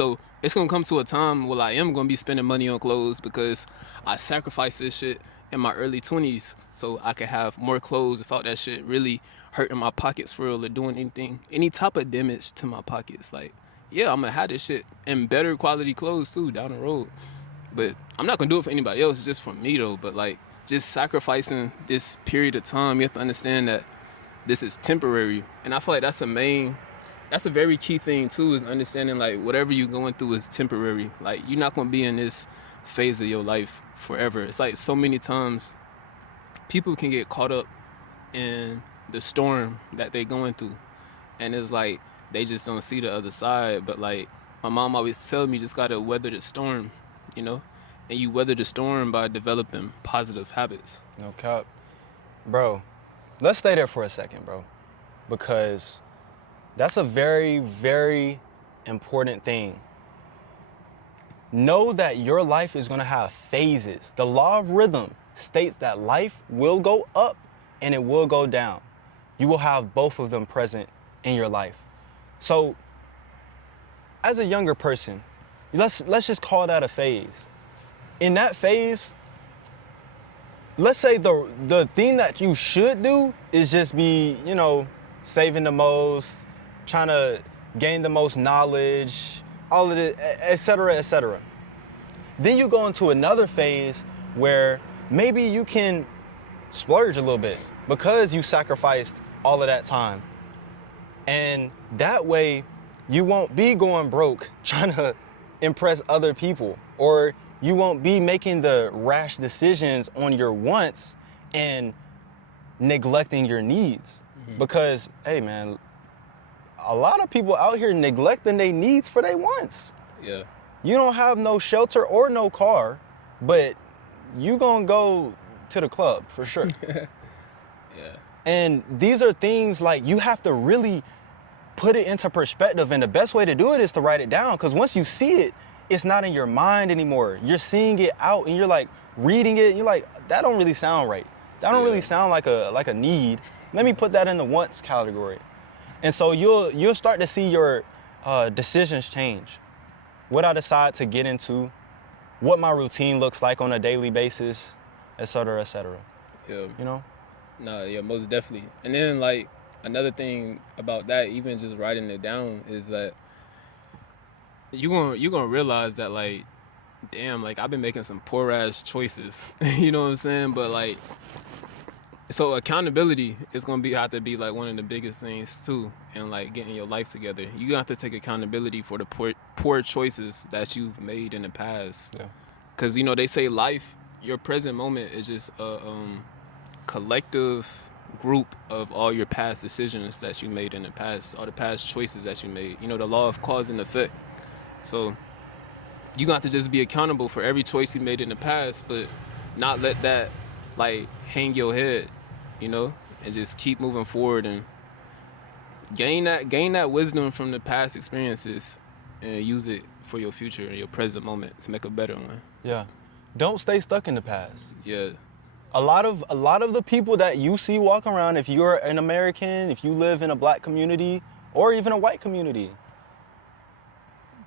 So it's gonna come to a time where I am gonna be spending money on clothes because I sacrificed this shit in my early 20s so I could have more clothes without that shit really hurting my pockets for real or doing anything, any type of damage to my pockets. Like, yeah, I'm gonna have this shit in better quality clothes too down the road. But I'm not gonna do it for anybody else, it's just for me though. But like, just sacrificing this period of time, you have to understand that this is temporary. And I feel like that's a very key thing too, is understanding like whatever you're going through is temporary. Like, you're not gonna be in this phase of your life forever. It's like so many times people can get caught up in the storm that they're going through, and it's like they just don't see the other side. But like my mom always tells me, just gotta weather the storm, you know. And you weather the storm by developing positive habits. No cap. Bro, let's stay there for a second, bro. Because that's a very, very important thing. Know that your life is gonna have phases. The law of rhythm states that life will go up and it will go down. You will have both of them present in your life. So, as a younger person, let's just call that a phase. In that phase, let's say the thing that you should do is just be, saving the most, trying to gain the most knowledge, all of it, et cetera, et cetera. Then you go into another phase where maybe you can splurge a little bit because you sacrificed all of that time. And that way you won't be going broke trying to impress other people, or you won't be making the rash decisions on your wants and neglecting your needs. Because, hey man, a lot of people out here neglecting their needs for their wants. Yeah. You don't have no shelter or no car, but you gonna go to the club for sure. Yeah. And these are things like you have to really put it into perspective, and the best way to do it is to write it down, because once you see it, it's not in your mind anymore. You're seeing it out and you're like reading it and you're like, that don't really sound right. That don't really sound like a need. Let me put that in the wants category. And so you'll start to see your decisions change. What I decide to get into, what my routine looks like on a daily basis, et cetera, et cetera. Yeah. You know? Nah, yeah, most definitely. And then like another thing about that, even just writing it down, is that you're gonna realize that like, damn, like I've been making some poor ass choices. You know what I'm saying? But like, so accountability is gonna have to be like one of the biggest things too, and like getting your life together. You have to take accountability for the poor choices that you've made in the past. Yeah. Cause they say life, your present moment is just a collective group of all your past decisions that you made in the past, all the past choices that you made. The law of cause and effect. So you got to just be accountable for every choice you made in the past, but not let that like hang your head, and just keep moving forward and gain that wisdom from the past experiences and use it for your future and your present moment to make a better one. Yeah. Don't stay stuck in the past. Yeah. A lot of the people that you see walk around, if you're an American, if you live in a black community or even a white community,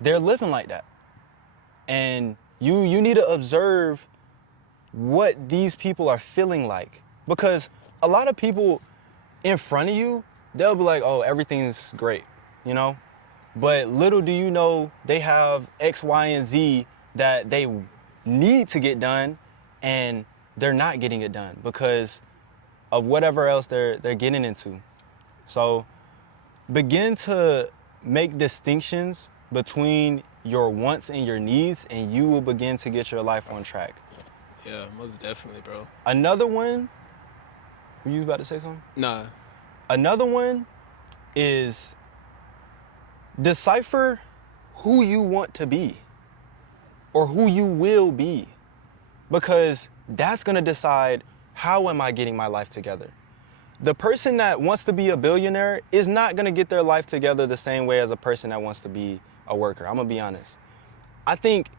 they're living like that. And you need to observe what these people are feeling like. Because a lot of people in front of you, they'll be like, oh, everything's great, But little do you know, they have X, Y, and Z that they need to get done, and they're not getting it done because of whatever else they're getting into. So begin to make distinctions between your wants and your needs, and you will begin to get your life on track. Yeah, most definitely, bro. Another one, were you about to say something? Nah. Another one is decipher who you want to be or who you will be, because that's gonna decide how am I getting my life together. The person that wants to be a billionaire is not gonna get their life together the same way as a person that wants to be a worker. I'm gonna be honest. I think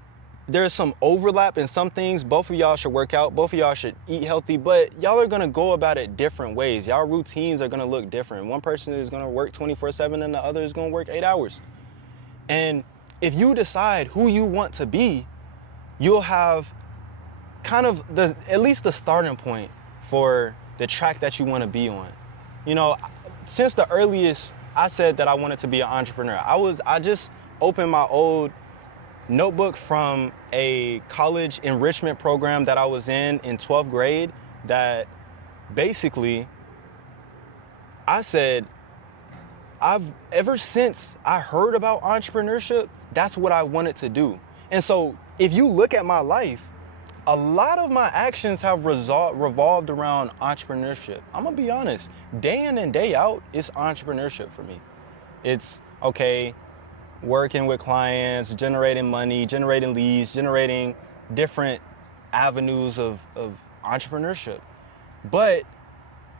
there's some overlap in some things. Both of y'all should work out. Both of y'all should eat healthy, but y'all are gonna go about it different ways. Y'all routines are gonna look different. One person is gonna work 24/7 and the other is gonna work 8 hours. And if you decide who you want to be, you'll have kind of at least the starting point for the track that you want to be on. You know, since the earliest, I said that I wanted to be an entrepreneur. I just opened my old notebook from a college enrichment program that I was in 12th grade that basically I said, ever since I heard about entrepreneurship, that's what I wanted to do. And so if you look at my life, a lot of my actions have revolved around entrepreneurship. I'm gonna be honest, day in and day out, it's entrepreneurship for me. It's, okay, working with clients, generating money, generating leads, generating different avenues of entrepreneurship. But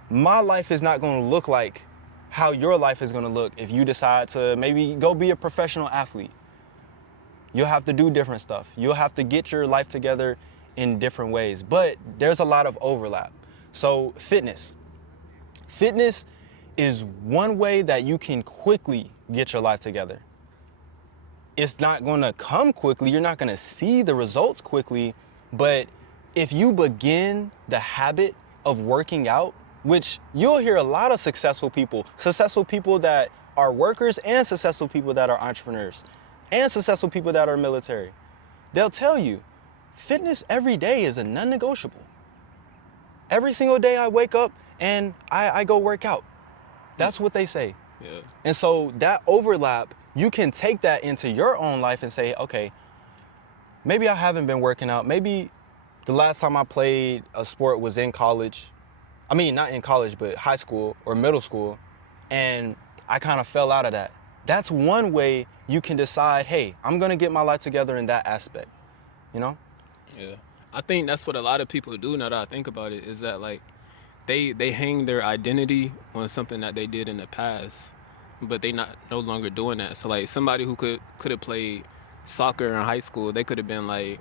my life is not gonna look like how your life is gonna look if you decide to maybe go be a professional athlete. You'll have to do different stuff. You'll have to get your life together in different ways, but there's a lot of overlap. So fitness is one way that you can quickly get your life together. It's not gonna come quickly, you're not gonna see the results quickly, but if you begin the habit of working out, which you'll hear a lot of successful people that are workers and successful people that are entrepreneurs and successful people that are military, they'll tell you, fitness every day is a non-negotiable. Every single day I wake up and I go work out. That's what they say. Yeah. And so that overlap, you can take that into your own life and say, okay, maybe I haven't been working out. Maybe the last time I played a sport was in college. I mean, not in college, but high school or middle school. And I kind of fell out of that. That's one way you can decide, hey, I'm gonna get my life together in that aspect, you know? Yeah, I think that's what a lot of people do now that I think about it, is that like they hang their identity on something that they did in the past, but they no longer doing that. So like somebody who could have played soccer in high school, they could have been like,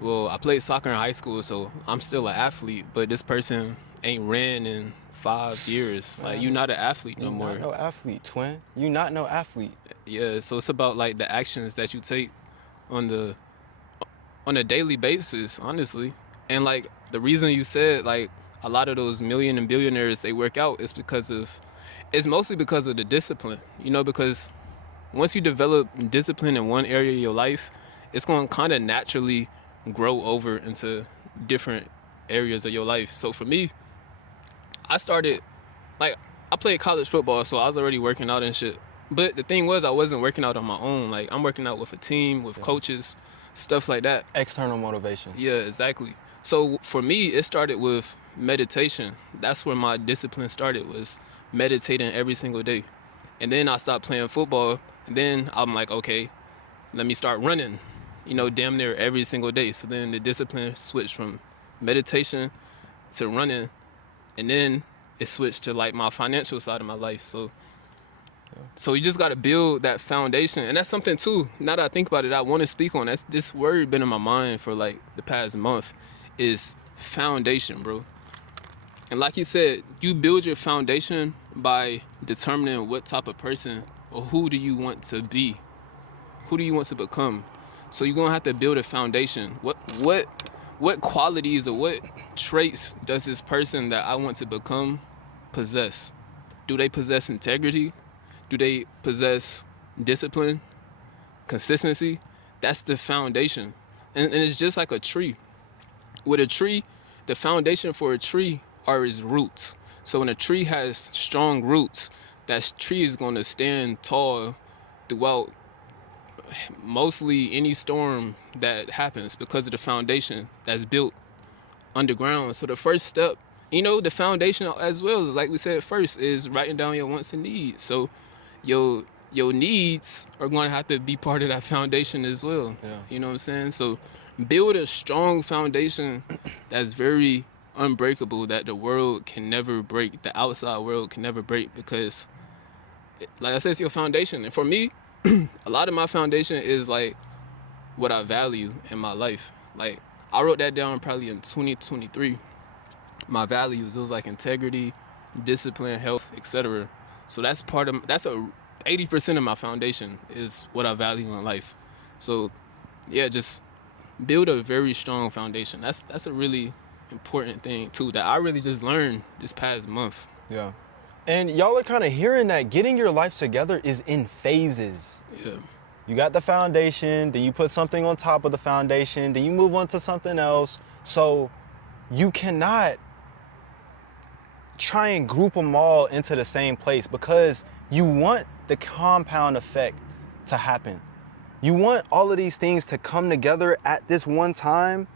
well, I played soccer in high school, so I'm still an athlete, but this person ain't ran in 5 years. Like, you're not an athlete no more. You're not no athlete, twin. You not no athlete. Yeah, so it's about like the actions that you take on a daily basis, honestly. And like the reason you said like a lot of those million and billionaires, they work out, is it's mostly because of the discipline, you know, because once you develop discipline in one area of your life, it's going to kind of naturally grow over into different areas of your life. So for me, I played college football, so I was already working out and shit. But the thing was, I wasn't working out on my own. Like, I'm working out with a team, with coaches, stuff like that. External motivation. Yeah, exactly. So for me, it started with meditation. That's where my discipline started, was meditating every single day. And then I stopped playing football, and then I'm like, okay, let me start running, you know, damn near every single day. So then the discipline switched from meditation to running, and then it switched to like my financial side of my life. So you just got to build that foundation. And that's something too, now that I think about it, I want to speak on. This word been in my mind for like the past month, is foundation, bro. And like you said, you build your foundation by determining what type of person or who do you want to be, who do you want to become. So you're gonna have to build a foundation. What qualities or what traits does this person that I want to become possess? Do they possess integrity? Do they possess discipline, consistency? That's the foundation. And it's just like a tree. With a tree, the foundation for a tree are its roots. So when a tree has strong roots, that tree is going to stand tall throughout mostly any storm that happens because of the foundation that's built underground. So the first step, you know, the foundation as well, is like we said first, is writing down your wants and needs. So your needs are going to have to be part of that foundation as well. Yeah. You know what I'm saying? So build a strong foundation that's very unbreakable, that the world can never break, the outside world can never break, because like I said, it's your foundation. And for me, a lot of my foundation is like what I value in my life. Like, I wrote that down probably in 2023. My values, it was like integrity, discipline, health, etc. So that's 80% of my foundation is what I value in life. So yeah, just build a very strong foundation. That's a really important thing too that I really just learned this past month. Yeah. And y'all are kind of hearing that getting your life together is in phases. Yeah. You got the foundation, then you put something on top of the foundation, then you move on to something else. So you cannot try and group them all into the same place because you want the compound effect to happen. You want all of these things to come together at this one time.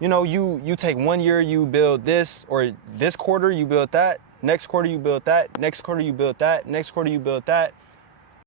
You know, you take 1 year, you build this, or this quarter you build that, next quarter you build that, next quarter you build that, next quarter you build that.